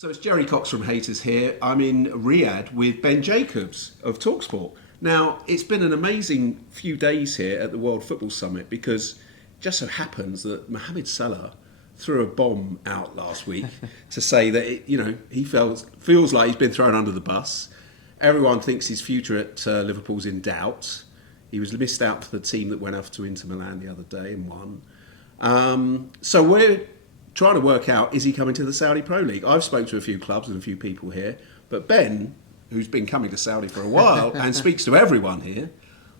So it's Gerry Cox from Haters here. I'm in Riyadh with Ben Jacobs of Talksport. Now, it's been an amazing few days here at the World Football Summit because it just so happens that Mohamed Salah threw a bomb out last week to say that, he feels like he's been thrown under the bus. Everyone thinks his future at Liverpool's in doubt. He was missed out to the team that went off to Inter Milan the other day and won. So we're trying to work out, is he coming to the Saudi Pro League? I've spoken to a few clubs and a few people here, but Ben, who's been coming to Saudi for a while and speaks to everyone here,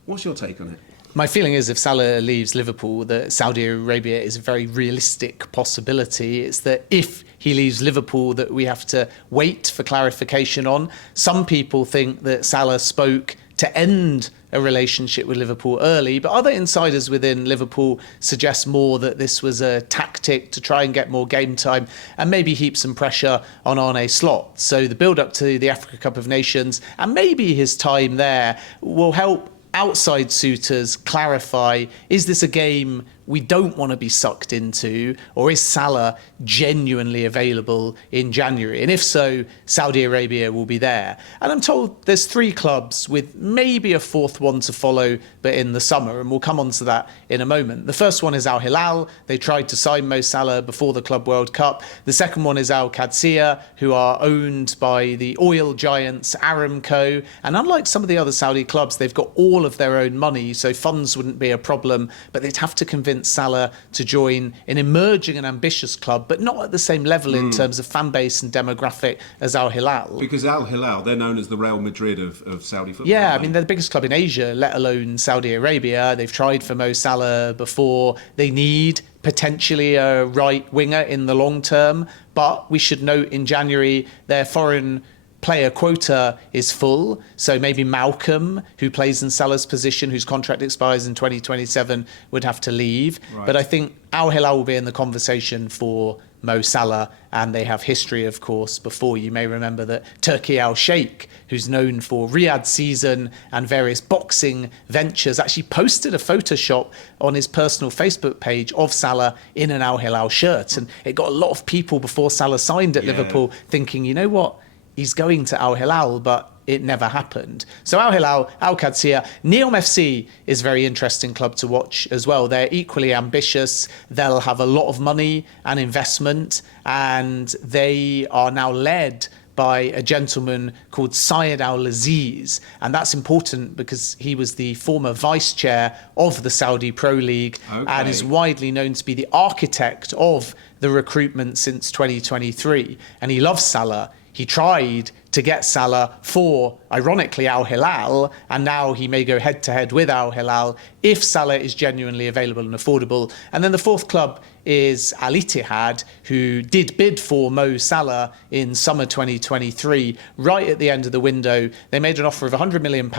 what's your take on it? My feeling is if Salah leaves Liverpool, that Saudi Arabia is a very realistic possibility. It's that if he leaves Liverpool that we have to wait for clarification on. Some people think that Salah spoke to end a relationship with Liverpool early, but other insiders within Liverpool suggest more that this was a tactic to try and get more game time and maybe heap some pressure on Arne Slot. So the build-up to the Africa Cup of Nations and maybe his time there will help outside suitors clarify, is this a game we don't want to be sucked into, or is Salah genuinely available in January? And if so, Saudi Arabia will be there. And I'm told there's 3 clubs with maybe a 4th one to follow, but in the summer, and we'll come on to that in a moment. The first one is Al Hilal. They tried to sign Mo Salah before the Club World Cup. The second one is Al Qadsiya, who are owned by the oil giants Aramco. And unlike some of the other Saudi clubs, they've got all of their own money, so funds wouldn't be a problem, but they'd have to convince Salah to join an emerging and ambitious club, but not at the same level in terms of fan base and demographic as Al Hilal. Because Al Hilal, they're known as the Real Madrid of Saudi football. Yeah, I mean, they're the biggest club in Asia, let alone Saudi Arabia. They've tried for Mo Salah before. They need potentially a right winger in the long term, but we should note in January their foreign player quota is full, so maybe Malcolm, who plays in Salah's position, whose contract expires in 2027, would have to leave. Right. But I think Al Hilal will be in the conversation for Mo Salah, and they have history, of course, before. You may remember that Turki Al Sheikh, who's known for Riyadh season and various boxing ventures, actually posted a Photoshop on his personal Facebook page of Salah in an Al Hilal shirt, and it got a lot of people before Salah signed at Liverpool thinking, you know what, he's going to Al Hilal, but it never happened. So Al Hilal, Al Qadsiya, Neom FC is a very interesting club to watch as well. They're equally ambitious. They'll have a lot of money and investment, and they are now led by a gentleman called Syed Al-Aziz. And that's important because he was the former vice chair of the Saudi Pro League and is widely known to be the architect of the recruitment since 2023. And he loves Salah. He tried to get Salah for, ironically, Al Hilal, and now he may go head-to-head with Al Hilal if Salah is genuinely available and affordable. And then the 4th club is Al Ittihad, who did bid for Mo Salah in summer 2023, right at the end of the window. They made an offer of £100 million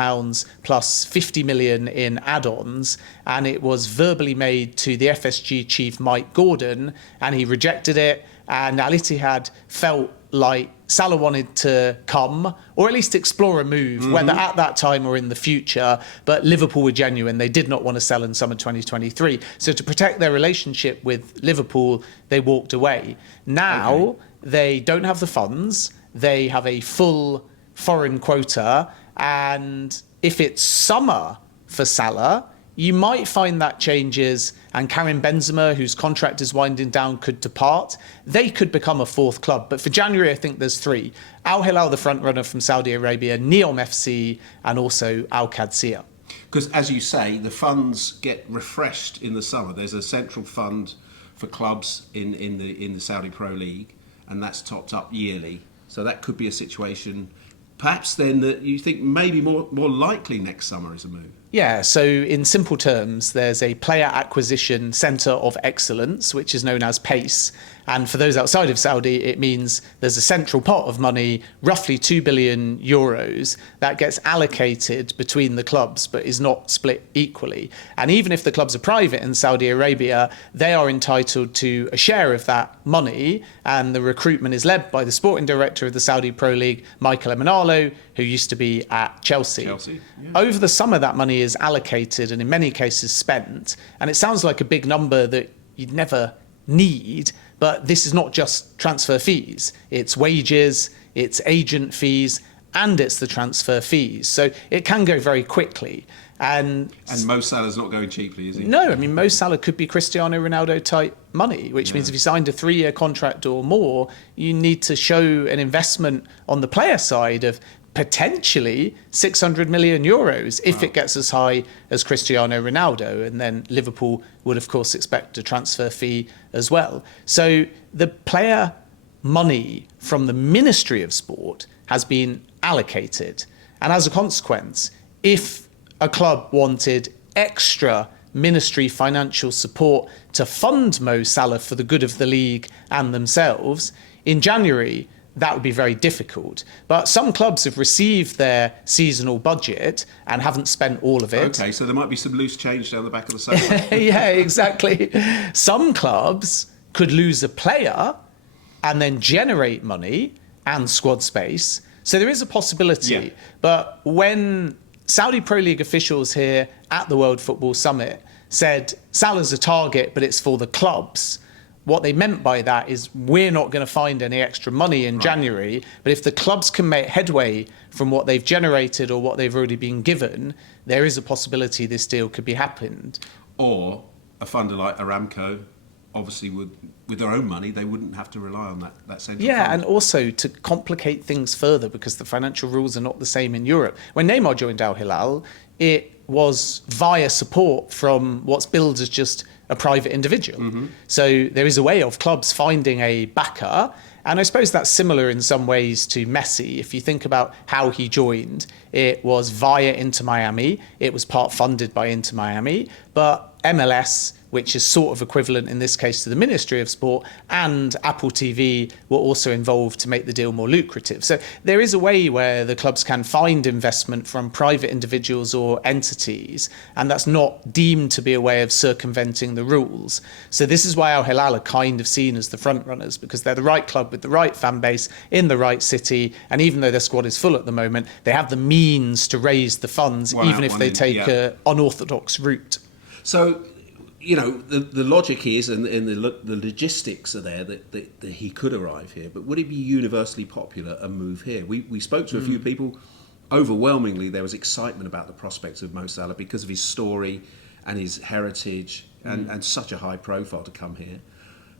plus 50 million in add-ons, and it was verbally made to the FSG chief, Mike Gordon, and he rejected it. And Al Ittihad felt like Salah wanted to come, or at least explore a move, whether at that time or in the future, but Liverpool were genuine. They did not want to sell in summer 2023. So to protect their relationship with Liverpool, they walked away. Now, they don't have the funds. They have a full foreign quota. And if it's summer for Salah, you might find that changes, and Karim Benzema, whose contract is winding down, could depart. They could become a 4th club. But for January, I think there's 3. Al Hilal, the front runner from Saudi Arabia, Neom FC, and also Al Qadsiya. Because, as you say, the funds get refreshed in the summer. There's a central fund for clubs in the Saudi Pro League, and that's topped up yearly. So that could be a situation, perhaps then, that you think maybe more likely next summer is a move. Yeah, so in simple terms, there's a player acquisition centre of excellence, which is known as PACE. And for those outside of Saudi, it means there's a central pot of money, roughly 2 billion euros, that gets allocated between the clubs, but is not split equally. And even if the clubs are private in Saudi Arabia, they are entitled to a share of that money. And the recruitment is led by the sporting director of the Saudi Pro League, Michael Emenalo, who used to be at Chelsea. Over the summer, that money is allocated and in many cases spent. And it sounds like a big number that you'd never need, But this is not just transfer fees. It's wages, it's agent fees, and it's the transfer fees. So it can go very quickly. And Mo Salah's not going cheaply, is he? No, I mean, Mo Salah could be Cristiano Ronaldo type money, which means if you signed a 3-year contract or more, you need to show an investment on the player side of potentially 600 million euros if it gets as high as Cristiano Ronaldo. And then Liverpool would, of course, expect a transfer fee as well. So the player money from the Ministry of Sport has been allocated. And as a consequence, if a club wanted extra ministry financial support to fund Mo Salah for the good of the league and themselves, in January, that would be very difficult. But some clubs have received their seasonal budget and haven't spent all of it. Okay, so there might be some loose change down the back of the sofa. Yeah, exactly. Some clubs could lose a player and then generate money and squad space. So there is a possibility. Yeah. But when Saudi Pro League officials here at the World Football Summit said Salah's a target, but it's for the clubs, what they meant by that is we're not going to find any extra money in January, but if the clubs can make headway from what they've generated or what they've already been given, there is a possibility this deal could be happened. Or a funder like Aramco, obviously with their own money, they wouldn't have to rely on that central Yeah, fund. and also to complicate things further, because the financial rules are not the same in Europe. When Neymar joined Al Hilal, it was via support from what's billed as just a private individual. Mm-hmm. So there is a way of clubs finding a backer. And I suppose that's similar in some ways to Messi. If you think about how he joined, it was via Inter Miami. It was part funded by Inter Miami. But MLS, which is sort of equivalent in this case to the Ministry of Sport, and Apple TV were also involved to make the deal more lucrative. So there is a way where the clubs can find investment from private individuals or entities, and that's not deemed to be a way of circumventing the rules. So this is why Al Hilal are kind of seen as the front runners, because they're the right club with the right fan base in the right city, and even though their squad is full at the moment, they have the means to raise the funds, even if they take an unorthodox route. So, you know, the logic is, and the logistics are there that he could arrive here, but would he be universally popular and move here? We spoke to a few people. Overwhelmingly, there was excitement about the prospects of Mo Salah because of his story and his heritage and such a high profile to come here.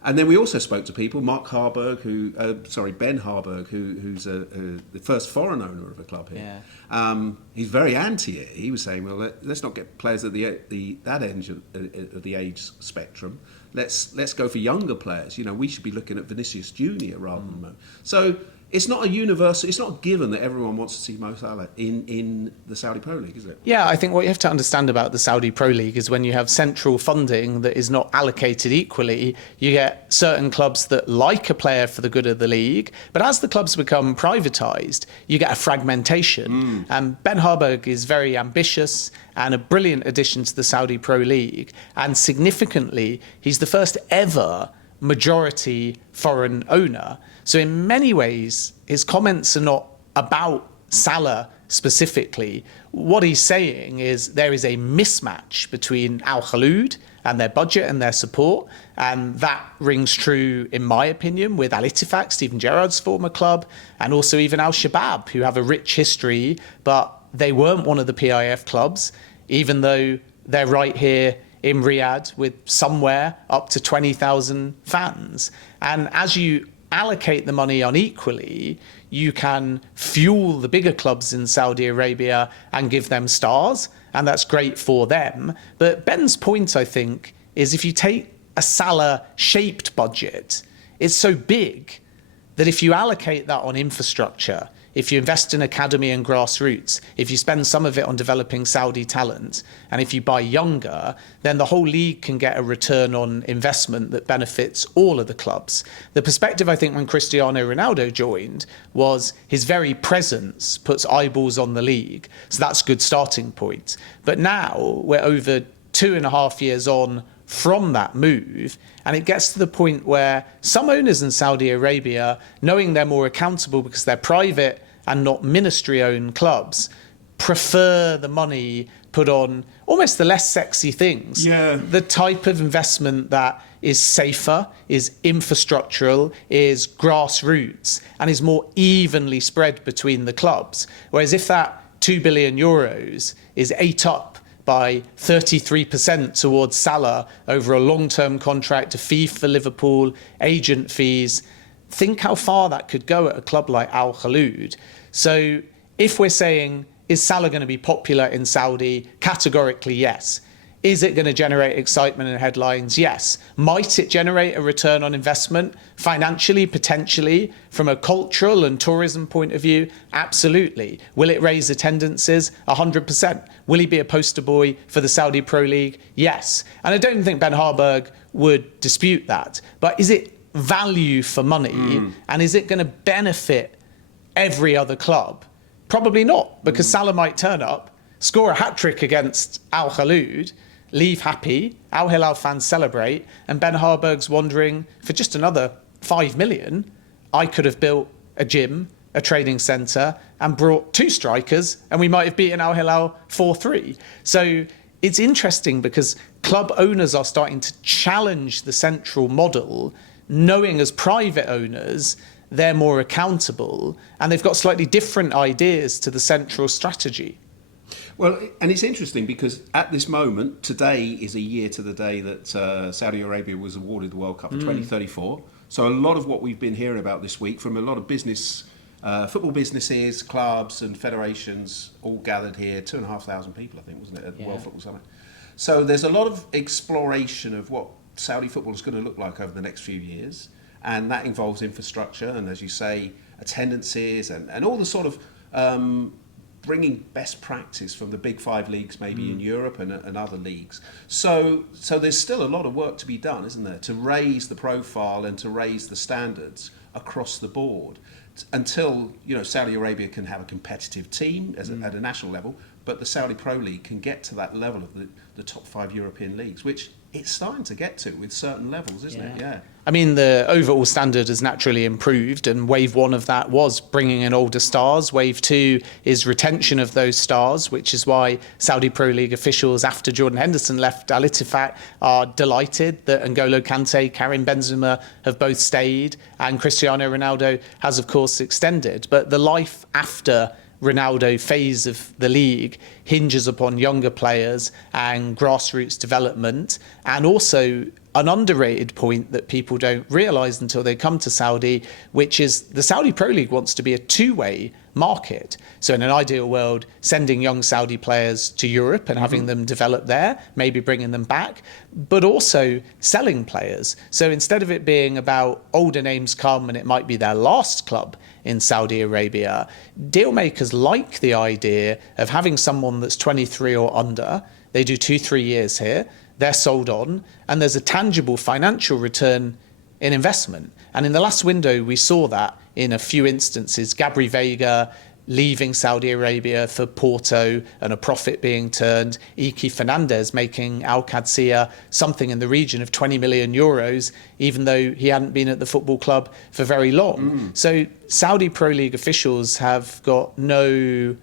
And then we also spoke to people, Ben Harburg, who's the first foreign owner of a club here. Yeah. He's very anti it. He was saying, well, let's not get players at that end of the age spectrum. Let's go for younger players. You know, we should be looking at Vinicius Junior rather than Mo. So it's not a universal. It's not a given that everyone wants to see Mo Salah in the Saudi Pro League, is it? Yeah, I think what you have to understand about the Saudi Pro League is when you have central funding that is not allocated equally, you get certain clubs that like a player for the good of the league, but as the clubs become privatised, you get a fragmentation. And Ben Harburg is very ambitious and a brilliant addition to the Saudi Pro League. And significantly, he's the first ever majority foreign owner. So in many ways, his comments are not about Salah specifically. What he's saying is there is a mismatch between Al Khaloud and their budget and their support. And that rings true, in my opinion, with Al Ittifaq, Steven Gerrard's former club, and also even Al Shabab, who have a rich history, but they weren't one of the PIF clubs, even though they're right here in Riyadh with somewhere up to 20,000 fans. And as you allocate the money unequally, you can fuel the bigger clubs in Saudi Arabia and give them stars, and that's great for them. But Ben's point, I think, is if you take a Salah-shaped budget, it's so big that if you allocate that on infrastructure, if you invest in academy and grassroots, if you spend some of it on developing Saudi talent, and if you buy younger, then the whole league can get a return on investment that benefits all of the clubs. The perspective, I think, when Cristiano Ronaldo joined was his very presence puts eyeballs on the league. So that's a good starting point. But now we're over 2.5 years on from that move, and it gets to the point where some owners in Saudi Arabia, knowing they're more accountable because they're private and not ministry-owned clubs, prefer the money put on almost the less sexy things. Yeah. The type of investment that is safer, is infrastructural, is grassroots, and is more evenly spread between the clubs. Whereas if that €2 billion is ate up by 33% towards Salah over a long-term contract, a fee for Liverpool, agent fees, think how far that could go at a club like Al Khaloud. So if we're saying, is Salah going to be popular in Saudi? Categorically, yes. Is it going to generate excitement and headlines? Yes. Might it generate a return on investment financially, potentially, from a cultural and tourism point of view? Absolutely. Will it raise attendances? 100%. Will he be a poster boy for the Saudi Pro League? Yes. And I don't think Ben Harburg would dispute that. But is it value for money? And is it going to benefit every other club? Probably not, because Salah might turn up, score a hat-trick against Al Khaloud, leave happy, Al Hilal fans celebrate, and Ben Harburg's wondering, for just another 5 million, I could have built a gym, a training centre, and brought 2 strikers, and we might have beaten Al Hilal 4-3. So it's interesting because club owners are starting to challenge the central model, knowing as private owners they're more accountable, and they've got slightly different ideas to the central strategy. Well, and it's interesting because at this moment, today is a year to the day that Saudi Arabia was awarded the World Cup for 2034. So a lot of what we've been hearing about this week from a lot of business, football businesses, clubs and federations all gathered here, 2,500 people, I think, wasn't it, at the World Football Summit. So there's a lot of exploration of what Saudi football is going to look like over the next few years. And that involves infrastructure and, as you say, attendances and all the sort of bringing best practice from the big 5 leagues maybe in Europe and other leagues. So there's still a lot of work to be done, isn't there, to raise the profile and to raise the standards across the board until, you know, Saudi Arabia can have a competitive team at a national level, but the Saudi Pro League can get to that level of the top 5 European leagues, which it's starting to get to with certain levels, isn't it? Yeah. I mean, the overall standard has naturally improved, and wave 1 of that was bringing in older stars. Wave 2 is retention of those stars, which is why Saudi Pro League officials, after Jordan Henderson left Al Ittifaq, are delighted that N'Golo Kante, Karim Benzema have both stayed, and Cristiano Ronaldo has, of course, extended. But the life after Ronaldo phase of the league hinges upon younger players and grassroots development, and also an underrated point that people don't realise until they come to Saudi, which is the Saudi Pro League wants to be a two-way market. So in an ideal world, sending young Saudi players to Europe and having them develop there, maybe bringing them back, but also selling players. So instead of it being about older names come and it might be their last club in Saudi Arabia, deal makers like the idea of having someone that's 23 or under. They do 2-3 years here, they're sold on, and there's a tangible financial return in investment. And in the last window, we saw that in a few instances. Gabri Veiga leaving Saudi Arabia for Porto and a profit being turned. Iki Fernandez making Al Qadsiya something in the region of 20 million euros, even though he hadn't been at the football club for very long. So Saudi Pro League officials have got no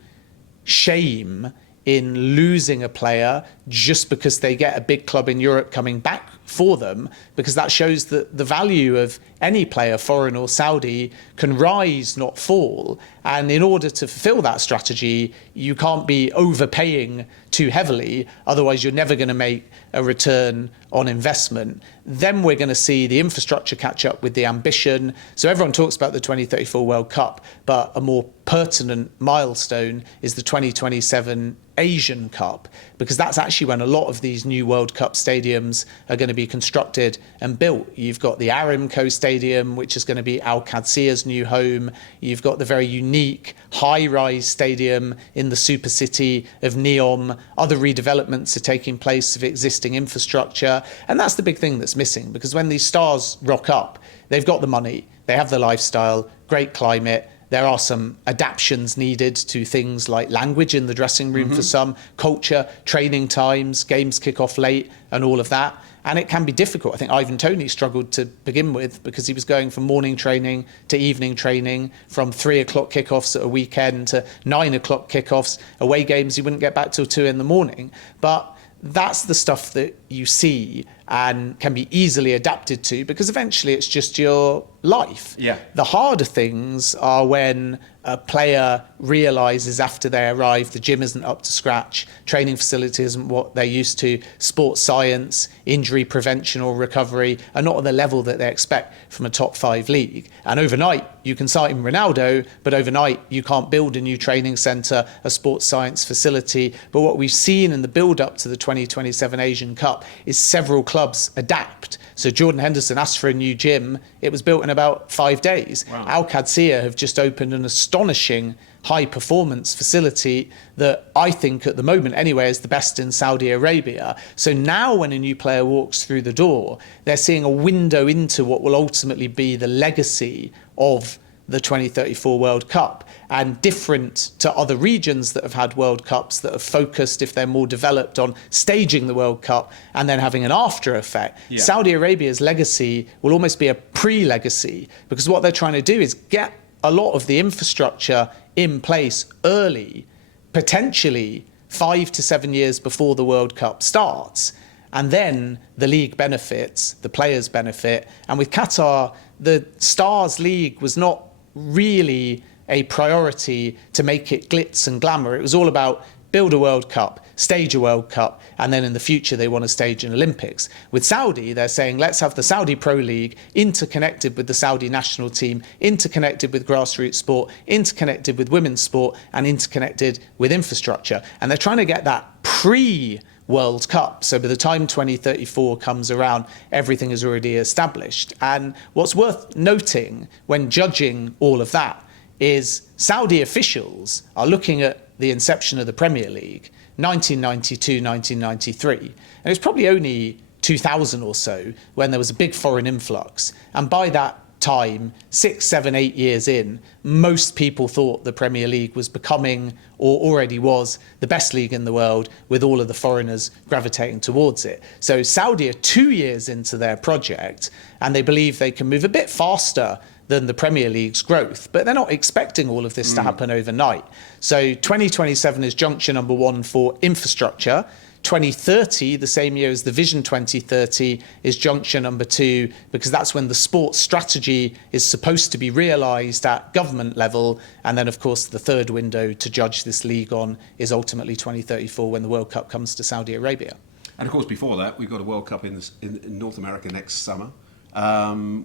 shame in losing a player just because they get a big club in Europe coming back for them, because that shows that the value of any player, foreign or Saudi, can rise, not fall. And in order to fulfill that strategy, you can't be overpaying too heavily, otherwise you're never going to make a return on investment. Then we're going to see the infrastructure catch up with the ambition. So everyone talks about the 2034 World Cup, but a more pertinent milestone is the 2027 Asian Cup, because that's actually when a lot of these new World Cup stadiums are going to be constructed and built. You've got the Aramco Stadium, which is going to be Al Qadsiya's new home. You've got the very unique high-rise stadium in the super city of Neom. Other redevelopments are taking place of existing infrastructure. And that's the big thing that's missing, because when these stars rock up, they've got the money, they have the lifestyle, great climate. There are some adaptations needed to things like language in the dressing room for some, culture, training times, games kick off late and all of that. And it can be difficult. I think Ivan Toney struggled to begin with because he was going from morning training to evening training, from 3 o'clock kickoffs at a weekend to 9 o'clock kickoffs, away games he wouldn't get back till 2 in the morning. But that's the stuff that you see and can be easily adapted to, because eventually it's just your life. Yeah. The harder things are when a player realises after they arrive the gym isn't up to scratch, training facility isn't what they're used to, sports science, injury prevention or recovery are not at the level that they expect from a top 5 league. And overnight you can sign Ronaldo, but overnight you can't build a new training centre, a sports science facility. But what we've seen in the build up to the 2027 Asian Cup is several clubs adapt. So Jordan Henderson asked for a new gym. It was built in about 5 days. Wow. Al Qadsiya have just opened an astonishing high performance facility that I think at the moment anyway is the best in Saudi Arabia. So now when a new player walks through the door, they're seeing a window into what will ultimately be the legacy of the 2034 World Cup, and different to other regions that have had World Cups that have focused, if they're more developed, on staging the World Cup and then having an after effect. Yeah. Saudi Arabia's legacy will almost be a pre-legacy, because what they're trying to do is get a lot of the infrastructure in place early, potentially 5 to 7 years before the World Cup starts. And then the league benefits, the players benefit. And with Qatar, the Stars League was not really a priority to make it glitz and glamour. It was all about build a World Cup, stage a World Cup, and then in the future they want to stage an Olympics. With Saudi, they're saying let's have the Saudi Pro League interconnected with the Saudi national team, interconnected with grassroots sport, interconnected with women's sport, and interconnected with infrastructure. And they're trying to get that pre-World Cup. So by the time 2034 comes around, everything is already established. And what's worth noting when judging all of that is Saudi officials are looking at the inception of the Premier League, 1992, 1993. And it was probably only 2000 or so when there was a big foreign influx. And by that time, 6, 7, 8 years in, most people thought the Premier League was becoming, or already was, the best league in the world, with all of the foreigners gravitating towards it. So Saudi are 2 years into their project, and they believe they can move a bit faster than the Premier League's growth, but they're not expecting all of this to happen overnight. So 2027 is juncture number 1 for infrastructure. 2030, the same year as the Vision 2030, is juncture number 2, because that's when the sports strategy is supposed to be realised at government level. And then, of course, the third window to judge this league on is ultimately 2034, when the World Cup comes to Saudi Arabia. And of course, before that, we've got a World Cup in North America next summer.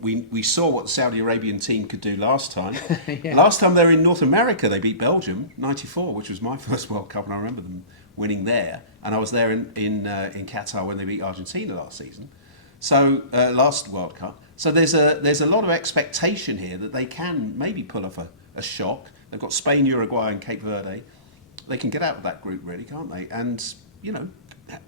We saw what the Saudi Arabian team could do last time. Yeah. Last time they were in North America, they beat Belgium, 94, which was my first World Cup, and I remember them winning there. And I was there in Qatar when they beat Argentina last season. So last World Cup. So there's a lot of expectation here that they can maybe pull off a shock. They've got Spain, Uruguay, and Cape Verde. They can get out of that group, really, can't they? And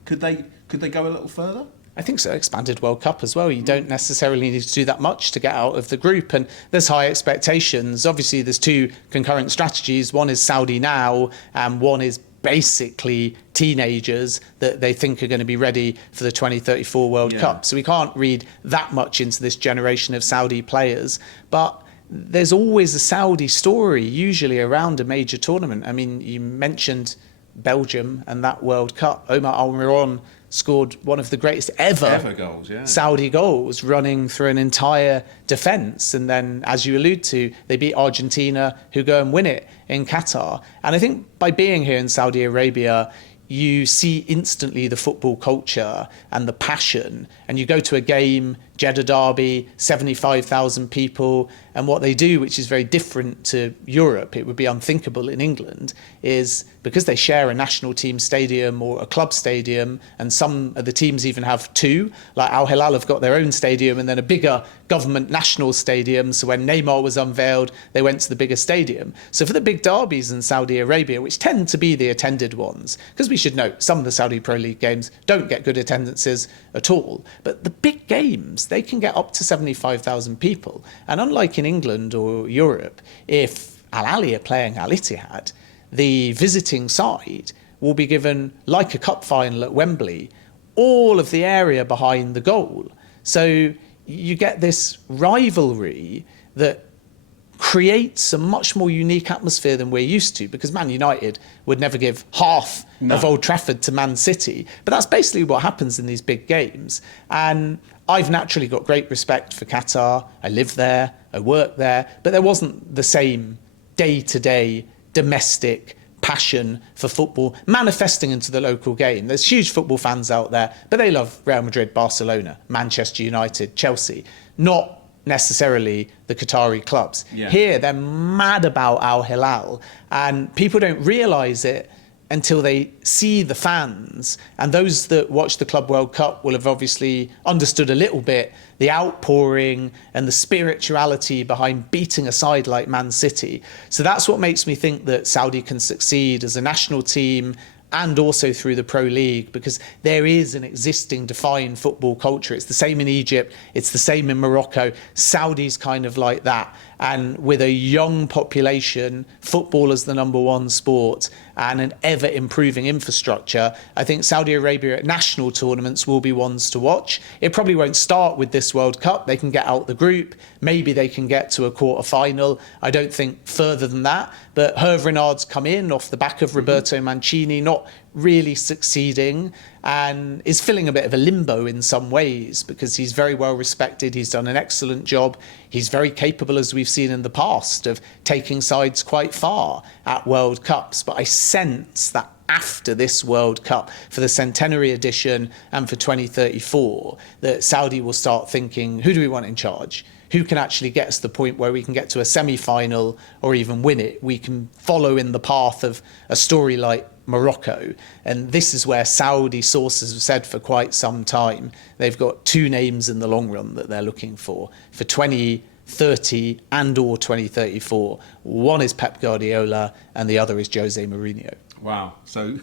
could they go a little further? I think so. Expanded World Cup as well. You don't necessarily need to do that much to get out of the group, and there's high expectations. Obviously, there's 2 concurrent strategies. One is Saudi now, and one is basically teenagers that they think are going to be ready for the 2034 World Cup. So we can't read that much into this generation of Saudi players, but there's always a Saudi story, usually around a major tournament. I mean, you mentioned Belgium and that World Cup. Omar Almiron scored one of the greatest ever goals, Saudi goals, running through an entire defence. And then, as you allude to, they beat Argentina, who go and win it in Qatar. And I think by being here in Saudi Arabia, you see instantly the football culture and the passion. And you go to a game, Jeddah Derby, 75,000 people. And what they do, which is very different to Europe, it would be unthinkable in England, is because they share a national team stadium or a club stadium, and some of the teams even have 2, like Al Hilal have got their own stadium and then a bigger government national stadium. So when Neymar was unveiled, they went to the bigger stadium. So for the big derbies in Saudi Arabia, which tend to be the attended ones, because we should note some of the Saudi Pro League games don't get good attendances at all, but the big games, they can get up to 75,000 people. And unlike in England or Europe, if Al Ahly are playing Al Ittihad, the visiting side will be given, like a cup final at Wembley, all of the area behind the goal. So you get this rivalry that creates a much more unique atmosphere than we're used to, because Man United would never give half of Old Trafford to Man City. But that's basically what happens in these big games. And I've naturally got great respect for Qatar. I live there, I work there, but there wasn't the same day-to-day domestic passion for football manifesting into the local game. There's huge football fans out there, but they love Real Madrid, Barcelona, Manchester United, Chelsea, not necessarily the Qatari clubs. Yeah. Here, they're mad about Al Hilal, and people don't realise it until they see the fans. And those that watch the Club World Cup will have obviously understood a little bit the outpouring and the spirituality behind beating a side like Man City. So that's what makes me think that Saudi can succeed as a national team and also through the Pro League, because there is an existing defined football culture. It's the same in Egypt, it's the same in Morocco. Saudi's kind of like that. And with a young population, football is the number one sport, and an ever-improving infrastructure, I think Saudi Arabia at national tournaments will be ones to watch. It probably won't start with this World Cup. They can get out the group. Maybe they can get to a quarter-final. I don't think further than that. But Hervé Renard's come in off the back of Roberto Mancini, not really succeeding, and is filling a bit of a limbo in some ways, because he's very well respected. He's done an excellent job. He's very capable, as we've seen in the past, of taking sides quite far at World Cups. But I sense that after this World Cup, for the centenary edition and for 2034, that Saudi will start thinking, who do we want in charge? Who can actually get us to the point where we can get to a semi-final or even win it? We can follow in the path of a story like Morocco. And this is where Saudi sources have said for quite some time they've got two names in the long run that they're looking for 2030 and or 2034. One is Pep Guardiola and the other is Jose Mourinho. Wow. So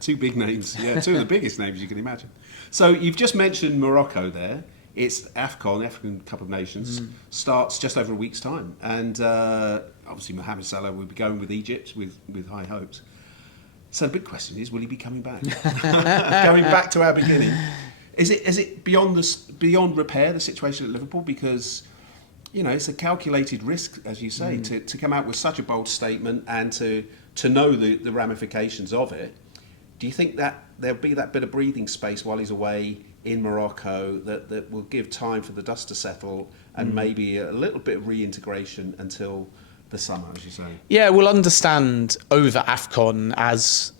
two big names. Yeah, two of the biggest names you can imagine. So you've just mentioned Morocco there. It's AFCON, African Cup of Nations, starts just over a week's time. And obviously Mohamed Salah will be going with Egypt with high hopes. So the big question is, will he be coming back? Going back to our beginning. Is it beyond repair, the situation at Liverpool? Because, you know, it's a calculated risk, as you say, to come out with such a bold statement and to know the ramifications of it. Do you think that there'll be that bit of breathing space while he's away in Morocco that will give time for the dust to settle and maybe a little bit of reintegration until the summer, as you say? Yeah, we'll understand over AFCON, as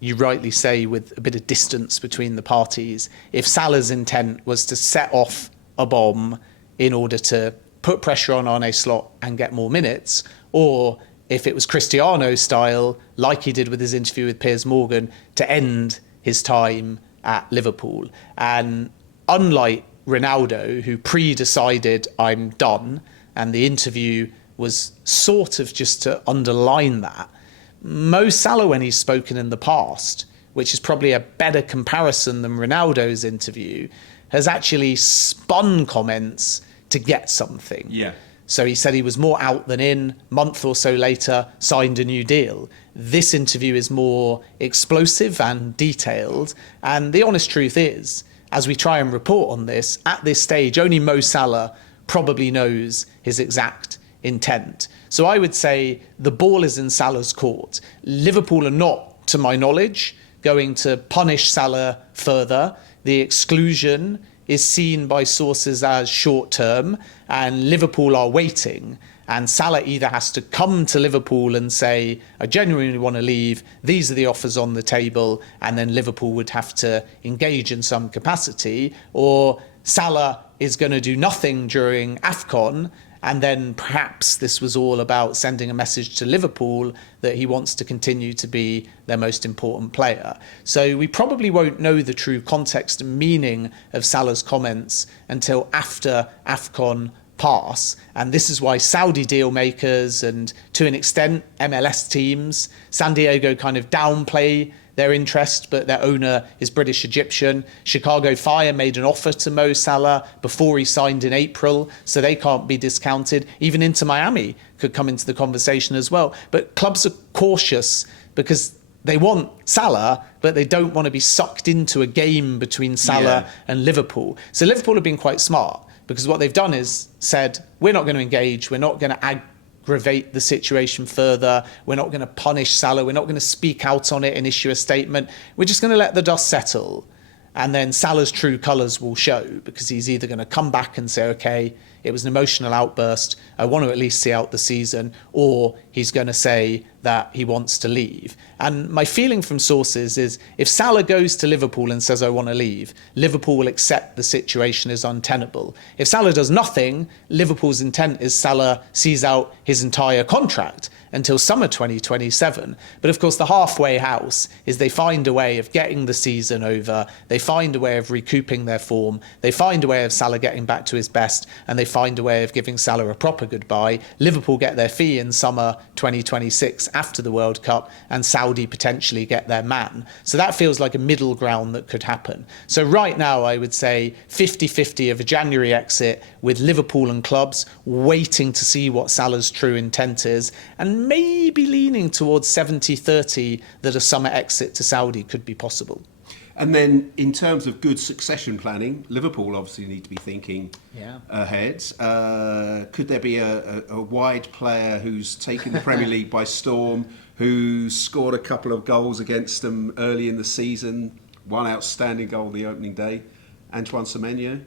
you rightly say, with a bit of distance between the parties, if Salah's intent was to set off a bomb in order to put pressure on Arne Slot and get more minutes, or if it was Cristiano style, like he did with his interview with Piers Morgan, to end his time at Liverpool. And unlike Ronaldo, who pre-decided I'm done, and the interview was sort of just to underline that, Mo Salah, when he's spoken in the past, which is probably a better comparison than Ronaldo's interview, has actually spun comments to get something. Yeah. So he said he was more out than in. Month or so later, signed a new deal. This interview is more explosive and detailed. And the honest truth is, as we try and report on this, at this stage, only Mo Salah probably knows his exact intent. So I would say the ball is in Salah's court. Liverpool are not, to my knowledge, going to punish Salah further. The exclusion is seen by sources as short-term, and Liverpool are waiting. And Salah either has to come to Liverpool and say, I genuinely want to leave, these are the offers on the table, and then Liverpool would have to engage in some capacity, or Salah is going to do nothing during AFCON, and then perhaps this was all about sending a message to Liverpool that he wants to continue to be their most important player. So we probably won't know the true context and meaning of Salah's comments until after AFCON pass. And this is why Saudi deal makers and, to an extent, MLS teams, San Diego kind of downplay their interest, but their owner is British Egyptian. Chicago Fire made an offer to Mo Salah before he signed in April, so they can't be discounted. Even Inter Miami could come into the conversation as well. But clubs are cautious because they want Salah, but they don't want to be sucked into a game between Salah and Liverpool. So Liverpool have been quite smart, because what they've done is said, we're not going to engage, we're not going to aggravate the situation further, we're not going to punish Salah, we're not going to speak out on it and issue a statement, we're just going to let the dust settle. And then Salah's true colours will show, because he's either going to come back and say, okay, it was an emotional outburst, I want to at least see out the season, or he's going to say that he wants to leave. And my feeling from sources is if Salah goes to Liverpool and says, I want to leave, Liverpool will accept the situation is untenable. If Salah does nothing, Liverpool's intent is Salah sees out his entire contract until summer 2027. But of course, the halfway house is they find a way of getting the season over, they find a way of recouping their form, they find a way of Salah getting back to his best, and they find a way of giving Salah a proper goodbye. Liverpool get their fee in summer 2026 after the World Cup, and Saudi potentially get their man. So that feels like a middle ground that could happen. So right now, I would say 50-50 of a January exit, with Liverpool and clubs waiting to see what Salah's true intent is, and maybe leaning towards 70-30 that a summer exit to Saudi could be possible. And then in terms of good succession planning, Liverpool obviously need to be thinking ahead. Could there be a wide player who's taken the Premier League by storm, who scored a couple of goals against them early in the season, one outstanding goal the opening day, Antoine Semenyo?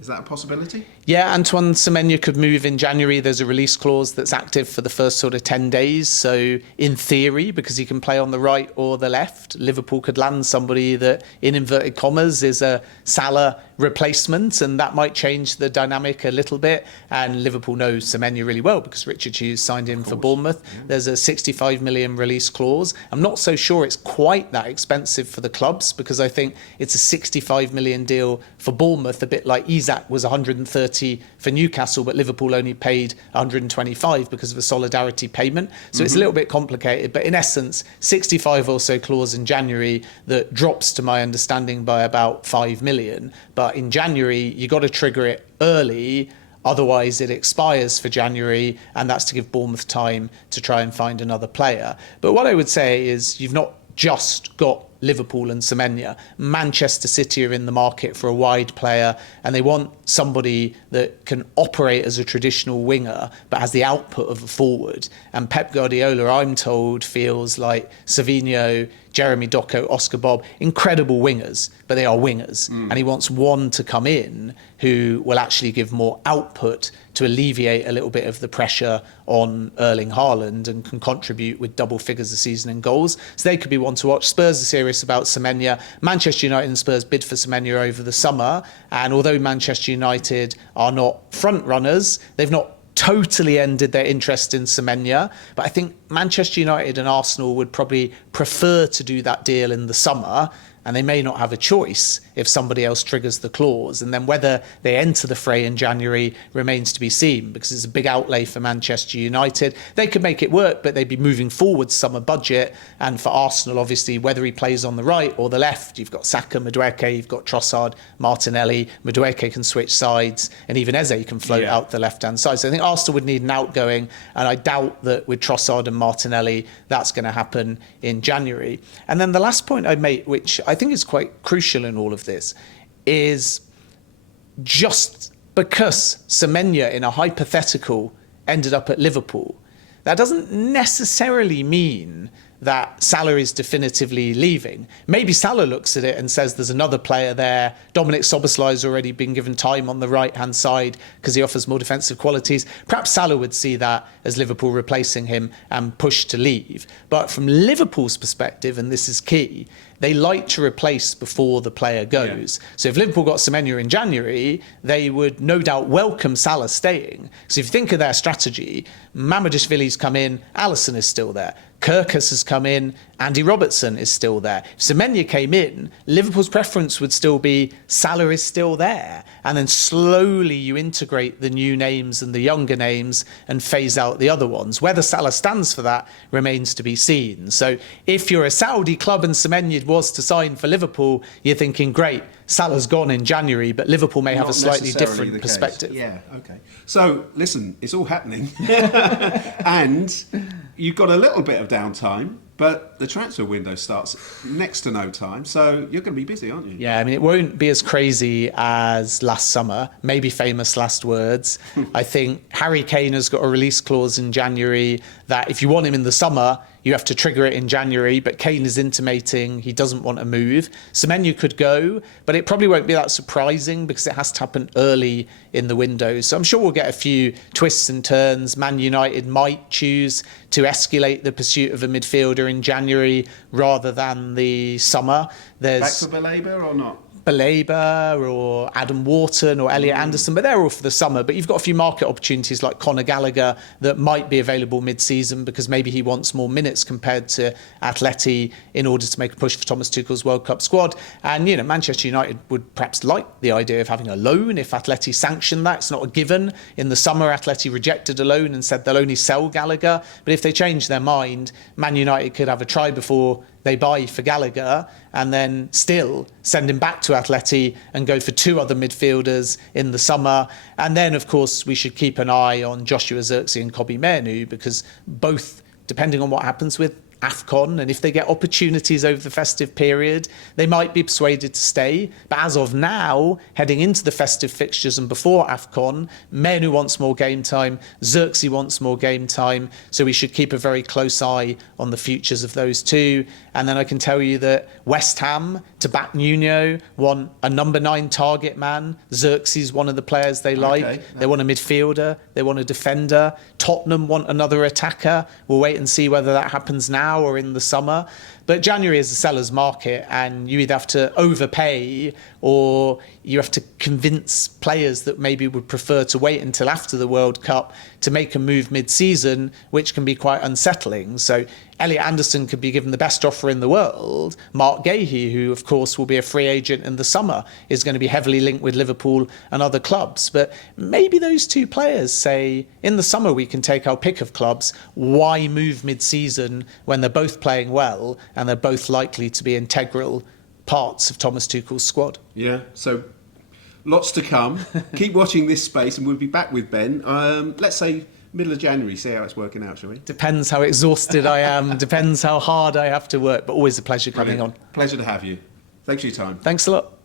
Is that a possibility? Yeah, Antoine Semenyo could move in January. There's a release clause that's active for the first sort of 10 days. So in theory, because he can play on the right or the left, Liverpool could land somebody that, in inverted commas, is a Salah replacement, and that might change the dynamic a little bit. And Liverpool knows Semenyo really well because Richard Hughes signed him for Bournemouth. Yeah. There's a 65 million release clause. I'm not so sure it's quite that expensive for the clubs, because I think it's a 65 million deal for Bournemouth, a bit like Isak was 130 for Newcastle, but Liverpool only paid 125 because of a solidarity payment. So it's a little bit complicated, but in essence, 65 or so clause in January that drops, to my understanding, by about 5 million. But in January, you got to trigger it early, otherwise it expires for January, and that's to give Bournemouth time to try and find another player. But what I would say is you've not just got Liverpool and Semenyo. Manchester City are in the market for a wide player, and they want somebody that can operate as a traditional winger but has the output of a forward. And Pep Guardiola, I'm told, feels like Savinho, Jeremy Doku, Oscar Bob, incredible wingers, but they are wingers. And he wants one to come in who will actually give more output to alleviate a little bit of the pressure on Erling Haaland and can contribute with double figures a season in goals. So they could be one to watch. Spurs are serious about Semenyo. Manchester United and Spurs bid for Semenyo over the summer, and although Manchester United are not front runners, they've not totally ended their interest in Semenyo, but I think Manchester United and Arsenal would probably prefer to do that deal in the summer, and they may not have a choice if somebody else triggers the clause. And then whether they enter the fray in January remains to be seen, because it's a big outlay for Manchester United. They could make it work, but they'd be moving forward summer budget. And for Arsenal, obviously, whether he plays on the right or the left, you've got Saka, Madueke, you've got Trossard, Martinelli. Madueke can switch sides, and even Eze can float out the left-hand side. So I think Arsenal would need an outgoing, and I doubt that with Trossard and Martinelli, that's going to happen in January. And then the last point I'd make, which I think is quite crucial in all of this, is just because Semenyo in a hypothetical ended up at Liverpool, that doesn't necessarily mean that Salah is definitively leaving. Maybe Salah looks at it and says there's another player there. Dominic Szoboszlai's already been given time on the right-hand side because he offers more defensive qualities. Perhaps Salah would see that as Liverpool replacing him and push to leave. But from Liverpool's perspective, and this is key, they like to replace before the player goes. Yeah. So if Liverpool got Semenyo in January, they would no doubt welcome Salah staying. So if you think of their strategy, Mamadashvili's come in, Alisson is still there. Kirkus has come in, Andy Robertson is still there. If Semenyo came in, Liverpool's preference would still be Salah is still there. And then slowly you integrate the new names and the younger names and phase out the other ones. Whether Salah stands for that remains to be seen. So if you're a Saudi club and Semenyo was to sign for Liverpool, you're thinking, great, Salah's gone in January, but Liverpool may have a slightly different perspective. Yeah, okay. So, listen, it's all happening. And you've got a little bit of downtime But the transfer window starts next to no time, so you're going to be busy, aren't you? Yeah, I mean, it won't be as crazy as last summer, maybe famous last words. I think Harry Kane has got a release clause in January that if you want him in the summer, you have to trigger it in January, but Kane is intimating he doesn't want to move. Semenyo could go, but it probably won't be that surprising because it has to happen early in the window. So I'm sure we'll get a few twists and turns. Man United might choose to escalate the pursuit of a midfielder in January rather than the summer. Back to Baleba or not? Baleba or Adam Wharton or Elliot Anderson, but they're all for the summer. But you've got a few market opportunities like Conor Gallagher that might be available mid-season because maybe he wants more minutes compared to Atleti in order to make a push for Thomas Tuchel's World Cup squad. And, you know, Manchester United would perhaps like the idea of having a loan if Atleti sanctioned that. It's not a given. In the summer, Atleti rejected a loan and said they'll only sell Gallagher. But if they change their mind, Man United could have a try before they buy for Gallagher and then still send him back to Atleti and go for two other midfielders in the summer. And then, of course, we should keep an eye on Joshua Zirkzee and Kobbie Mainoo because both, depending on what happens with AFCON and if they get opportunities over the festive period, they might be persuaded to stay. But as of now, heading into the festive fixtures and before AFCON, Mainoo wants more game time, Zirkzee wants more game time, so we should keep a very close eye on the futures of those two. And then I can tell you that West Ham, to back Nuno, want a number 9 target man. Zirkzee's one of the players they like. Okay. They want a midfielder, they want a defender. Tottenham want another attacker. We'll wait and see whether that happens now or in the summer. But January is a seller's market and you either have to overpay or you have to convince players that maybe would prefer to wait until after the World Cup to make a move mid-season, which can be quite unsettling. So Elliot Anderson could be given the best offer in the world. Mark Gahey, who of course will be a free agent in the summer, is going to be heavily linked with Liverpool and other clubs. But maybe those two players say, in the summer we can take our pick of clubs. Why move mid-season when they're both playing well and they're both likely to be integral parts of Thomas Tuchel's squad? Yeah, so lots to come. Keep watching this space and we'll be back with Ben. Let's say middle of January, see how it's working out, shall we? Depends how exhausted I am, depends how hard I have to work, but always a pleasure coming on. Pleasure to have you. Thanks for your time. Thanks a lot.